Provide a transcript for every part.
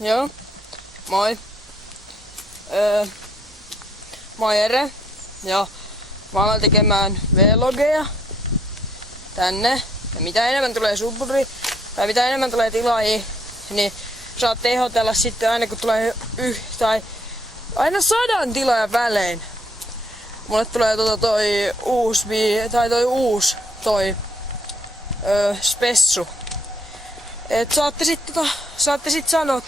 Joo. Moi. Mä oon Jere. Ja mä alan tekemään vlogeja tänne. Ja mitä enemmän tulee subburi, tai mitä enemmän tulee tilaajia, niin saatte ehdotella sitten aina kun tulee aina 100 tilaajan välein. Mulle tulee toi spessu. Et saatte sit sanoa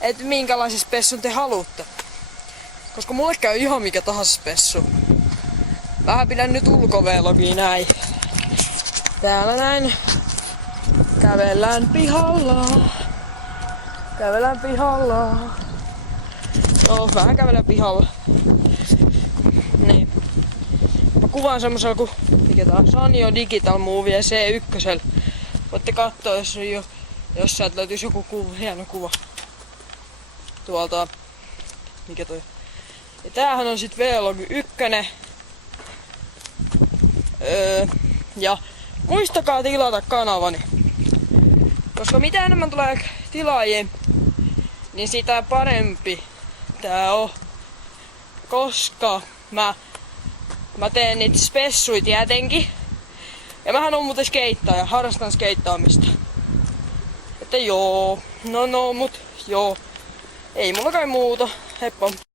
että minkälaisen spessun te haluatte. Koska mulle käy ihan mikä tahansa spessu. Vähän pidän nyt ulkovlogia näin. Täällä näin. Kävellään pihalla. Joo, vähän kävellään pihalla. Niin. Mä kuvaan semmosella kuin Sanyo Digital Movie C1. Voitte katsoa, jos sieltä löytyisi joku hieno kuva. Tuolta. Mikä toi? Ja tämähän on sit Vlog 1. Ja muistakaa tilata kanavani. Koska mitä enemmän tulee tilaajia, niin sitä parempi tää on. Koska mä teen niitä spessuja tietenkin. Ja mähän on muuten skeittaaja, harrastan skeittaamista. Että joo, mut joo. Ei mulla kai muuta. Heippa.